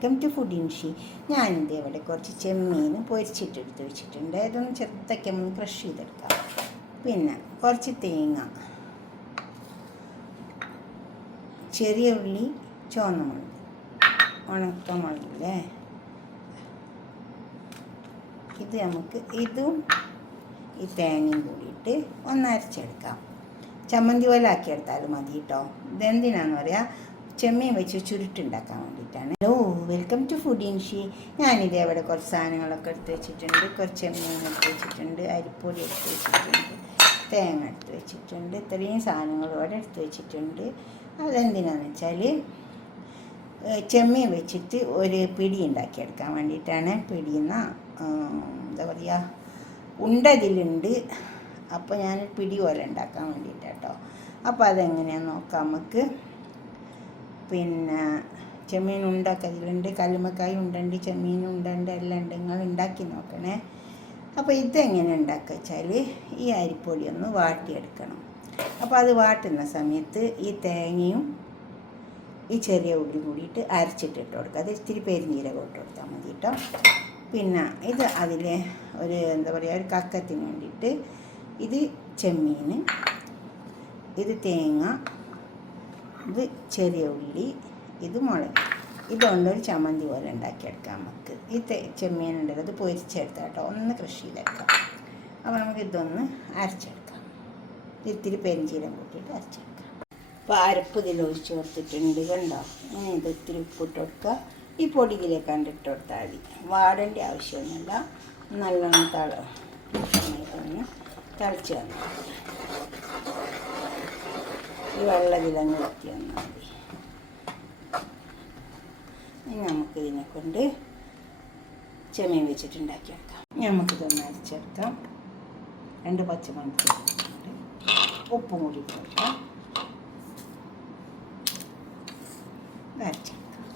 Welcome to food ഇൻഷി. ഞാനിത് ഇവിടെ കുറച്ച് ചെമ്മീൻ പൊരിച്ചിട്ടെടുത്ത് വെച്ചിട്ടുണ്ട്. ഇതൊന്ന് ചെറുതൊക്കെ ഒന്ന് ക്രഷ് ചെയ്തെടുക്കാം. പിന്നെ കുറച്ച് തേങ്ങ, ചെറിയ ഉള്ളി, ചുവന്ന മുളക്, ഉണക്കമുളകില്ലേ, ഇത് നമുക്ക് ഇതും ഈ തേങ്ങയും കൂടിയിട്ട് ഒന്ന് അരച്ചെടുക്കാം. ചമ്മന്തി പോലെ ആക്കിയെടുത്താലും മതി കേട്ടോ. ഇതെന്തിനാന്ന് പറയാം, ചെമ്മീൻ വെച്ച് ചുരുട്ടുണ്ടാക്കാൻ വേണ്ടിയിട്ടാണ്. ഹലോ, വെൽക്കം ടു ഫുഡ് ഇൻഷി. ഞാനിത് അവിടെ കുറച്ച് സാധനങ്ങളൊക്കെ എടുത്ത് വെച്ചിട്ടുണ്ട്. കുറച്ച് ചെമ്മീൻ എടുത്ത് വെച്ചിട്ടുണ്ട്, അരിപ്പൊടി എടുത്ത് വെച്ചിട്ടുണ്ട്, തേങ്ങ എടുത്ത് വെച്ചിട്ടുണ്ട്. ഇത്രയും സാധനങ്ങളും അവിടെ എടുത്ത് വെച്ചിട്ടുണ്ട്. അതെന്തിനാന്ന് വെച്ചാൽ ചെമ്മീൻ വെച്ചിട്ട് ഒരു പിടി ഉണ്ടാക്കിയെടുക്കാൻ വേണ്ടിയിട്ടാണ്. പിടിയെന്ന എന്താ പറയുക, ഉണ്ടതിലുണ്ട്. അപ്പോൾ ഞാൻ പിടി പോലെ ഉണ്ടാക്കാൻ വേണ്ടിയിട്ടാട്ടോ. അപ്പോൾ അതെങ്ങനെയാണെന്ന് നോക്കാം നമുക്ക്. പിന്നെ ചെമ്മീൻ ഉണ്ടൊക്കെ അതിലുണ്ട്, കല്ലുമ്മക്കായ ഉണ്ടുണ്ട്, ചെമ്മീൻ ഉണ്ടുണ്ട്, എല്ലാം ഉണ്ട്. നിങ്ങൾ ഉണ്ടാക്കി നോക്കണേ. അപ്പോൾ ഇതെങ്ങനെ ഉണ്ടാക്കുക വെച്ചാൽ ഈ അരിപ്പൊടി ഒന്ന് വാട്ടിയെടുക്കണം. അപ്പോൾ അത് വാട്ടുന്ന സമയത്ത് ഈ തേങ്ങയും ഈ ചെറിയ ഉള്ളി കൂടിയിട്ട് അരച്ചിട്ടിട്ട് കൊടുക്കുക. അത് ഇത്തിരി പെരിഞ്ജീരകം ഇട്ട് കൊടുത്താൽ മതി കേട്ടോ. പിന്നെ ഇത് അതിൽ ഒരു എന്താ പറയുക, ഒരു കക്കത്തിന് വേണ്ടിയിട്ട് ഇത് ചെമ്മീൻ, ഇത് തേങ്ങ, ഇത് ചെറിയ ഉള്ളി, ഇത് മുളക്, ഇതുകൊണ്ടൊരു ചമ്മന്തി പോലെ ഉണ്ടാക്കിയെടുക്കാം നമുക്ക്. ഈ ചെമ്മീൻ ഉണ്ടല്ലോ, അത് പൊരിച്ചെടുത്താൽ കേട്ടോ, ഒന്ന് ക്രഷ് ചെയ്തെടുക്കാം. അപ്പോൾ നമുക്ക് ഇതൊന്ന് അരച്ചെടുക്കാം. ഇത്തിരി പെരിഞ്ജീരകം കൂട്ടിയിട്ട് അരച്ചെടുക്കാം. അപ്പോൾ അരപ്പ് ഇതിൽ ഒഴിച്ച് കൊടുത്തിട്ടുണ്ട് കണ്ടോ. ഇനി ഇത് ഇത്തിരി ഉപ്പിട്ട് കൊടുക്കുക. ഈ പൊടി ഇതിലേക്ക് കണ്ടിട്ട് കൊടുത്താൽ മതി. വാടേണ്ട ആവശ്യമൊന്നുമില്ല. നല്ലോണം ഒന്ന് തിളച്ച് വന്നാൽ മതി. ഈ വെള്ളത്തിലങ്ങ് വറ്റി വന്നാൽ മതി. ഇനി നമുക്കിതിനെ കൊണ്ട് ചെമ്മീൻ വെച്ചിട്ടുണ്ടാക്കിയെടുക്കാം. നമുക്കിതൊന്ന് അരച്ചെടുക്കാം. 2 പച്ചമുളക് ഇട്ടിട്ടുണ്ട്, ഉപ്പും കൂടി കൊടുക്കാം, അരച്ചെടുക്കാം.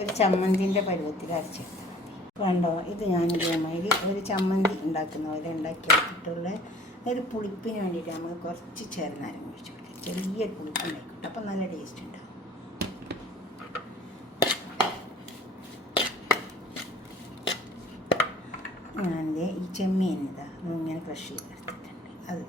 ഒരു ചമ്മന്തിൻ്റെ പരുവത്തിൽ അരച്ചെടുത്താൽ മതി. കണ്ടോ, ഇത് ഞാനിതേമാതിരി ഒരു ചമ്മന്തി ഉണ്ടാക്കുന്ന പോലെ ഉണ്ടാക്കിയെടുത്തിട്ടുള്ള ഒരു പുളിപ്പിന് വേണ്ടിയിട്ട് നമുക്ക് കുറച്ച് ചെറുനാരങ്ങ ഒഴിച്ച് കൊടുക്കാം. ചെറിയൊരു പുളിപ്പ് ഉണ്ടായിക്കോട്ടെ, അപ്പം നല്ല ടേസ്റ്റ് ഉണ്ടാവും. ഞാനിത് ഈ ചെമ്മീൻ ഇതാ ഇങ്ങനെ ക്രഷ് ചെയ്തെടുത്തിട്ടുണ്ട്. അത്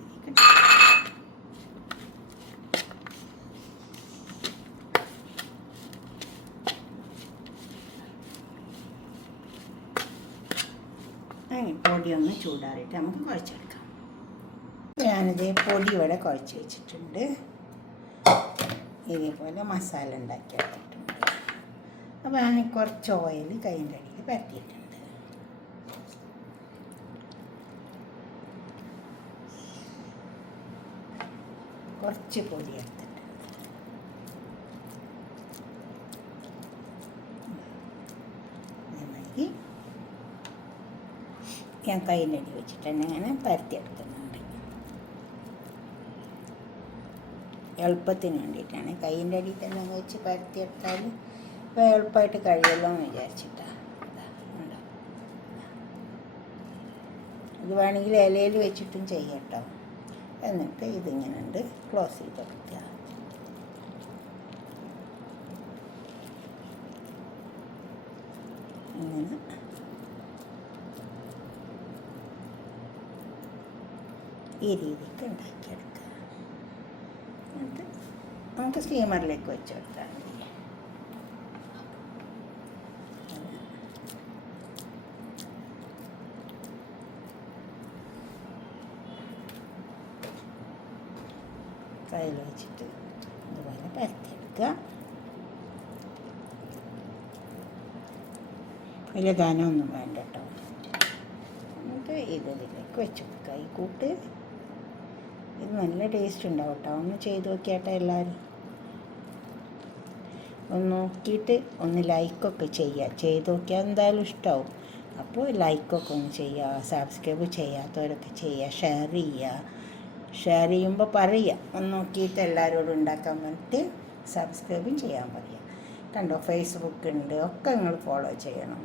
പൊടിയൊന്ന് ചൂടാറിയിട്ട് നമുക്ക് കുഴച്ചെടുക്കാം. ഞാനിത് പൊടി ഇവിടെ കുഴച്ച് വെച്ചിട്ടുണ്ട്. ഇതേപോലെ മസാല ഉണ്ടാക്കി എടുത്തിട്ടുണ്ട്. അപ്പോൾ ഞാൻ കുറച്ച് ഓയിൽ കൈൻ്റെ അടിയിൽ പരത്തിയിട്ടുണ്ട്. കുറച്ച് പൊടി എടുത്തിട്ട് ഇതേമാതിരി ഞാൻ കൈൻ്റെ അടി വെച്ചിട്ട് തന്നെ ഇങ്ങനെ പരത്തിയെടുക്കുന്നുണ്ട്. എളുപ്പത്തിന് വേണ്ടിയിട്ടാണ്. കൈൻ്റെ അടിയിൽ തന്നെ വെച്ച് പരത്തിയെടുത്താൽ ഇപ്പോൾ എളുപ്പമായിട്ട് കഴിയുമല്ലോ എന്ന് വിചാരിച്ചിട്ടാണ്. ഇത് വേണമെങ്കിൽ ഇലയിൽ വെച്ചിട്ടും ചെയ്യട്ടോ. എന്നിട്ട് ഇതിങ്ങനെ ഉണ്ട് ക്ലോസ് ചെയ്ത് കൊടുക്കുക. ഇങ്ങനെ ഈ രീതിക്ക് ഉണ്ടാക്കിയെടുക്കുക. എന്നിട്ട് നമുക്ക് സ്റ്റീമറിലേക്ക് വെച്ച് കൊടുത്താൽ മതി. കയ്യിൽ വെച്ചിട്ട് ഇതുപോലെ പരത്തിയെടുക്കുക. വലിയ ധനമൊന്നും വേണ്ട കേട്ടോ. എന്നിട്ട് ഇതിലേക്ക് വെച്ച് കൊടുക്കുക. ഈ കൂട്ട് ഇത് നല്ല ടേസ്റ്റ് ഉണ്ടാവും കേട്ടോ. ഒന്ന് ചെയ്ത് നോക്കിയാട്ടെ എല്ലാവരും. ഒന്ന് നോക്കിയിട്ട് ഒന്ന് ലൈക്കൊക്കെ ചെയ്യുക. ചെയ്ത് നോക്കിയാൽ എന്തായാലും ഇഷ്ടമാവും. അപ്പോൾ ലൈക്കൊക്കെ ഒന്ന് ചെയ്യുക. സബ്സ്ക്രൈബ് ചെയ്യാത്തവരൊക്കെ ചെയ്യുക. ഷെയർ ചെയ്യുക. ഷെയർ ചെയ്യുമ്പോൾ പറയുക, ഒന്ന് നോക്കിയിട്ട് എല്ലാവരോടും ഉണ്ടാക്കാൻ വേണ്ടിയിട്ട് സബ്സ്ക്രൈബും ചെയ്യാൻ പറയുക. കണ്ടോ, ഫേസ്ബുക്ക് ഉണ്ട്, ഒക്കെ നിങ്ങൾ ഫോളോ ചെയ്യണം.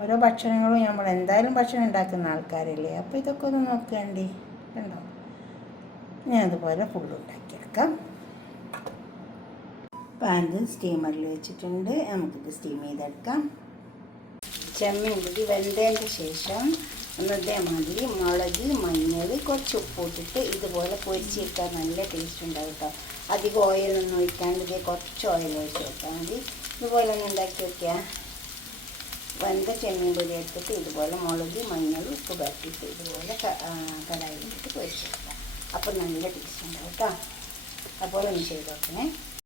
ഓരോ ഭക്ഷണങ്ങളും നമ്മൾ എന്തായാലും ഭക്ഷണം ഉണ്ടാക്കുന്ന ആൾക്കാരല്ലേ. അപ്പോൾ ഇതൊക്കെ ഒന്ന് നോക്കേണ്ടി. കണ്ടോ, ഞാൻ അതുപോലെ ഫുള്ള് ഉണ്ടാക്കിയെടുക്കാം. പാൻ സ്റ്റീമറിൽ വെച്ചിട്ടുണ്ട്. നമുക്കിത് സ്റ്റീം ചെയ്തെടുക്കാം. ചെമ്മീൻ കൂടി വെന്തതിൻ്റെ ശേഷം ഇതേമാതിരി മുളക്, മഞ്ഞൾ, കുറച്ച് ഉപ്പ് ഇട്ടിട്ട് ഇതുപോലെ പൊരിച്ചെടുക്കാൻ നല്ല ടേസ്റ്റ് ഉണ്ടാവും കേട്ടോ. അധികം ഓയിലൊന്നും ഒഴിക്കാണ്ട് ഇതേ കുറച്ച് ഓയിൽ ഒഴിച്ച് വെക്കാൻ മതി. ഇതുപോലെ ഒന്ന് ഉണ്ടാക്കി വയ്ക്കുക. വെന്ത ചെമ്മീൻ പൊടി എടുത്തിട്ട് ഇതുപോലെ മുളക്, മഞ്ഞൾ, ഉപ്പ് പറ്റിയിട്ട് ഇതുപോലെ കടായിലിട്ടിട്ട് പൊരിച്ചെടുക്കാം. അപ്പോൾ നല്ല ടേസ്റ്റ് ഉണ്ടാവും കേട്ടോ. അപ്പോൾ ഒന്ന് ചെയ്ത് നോക്കണേ.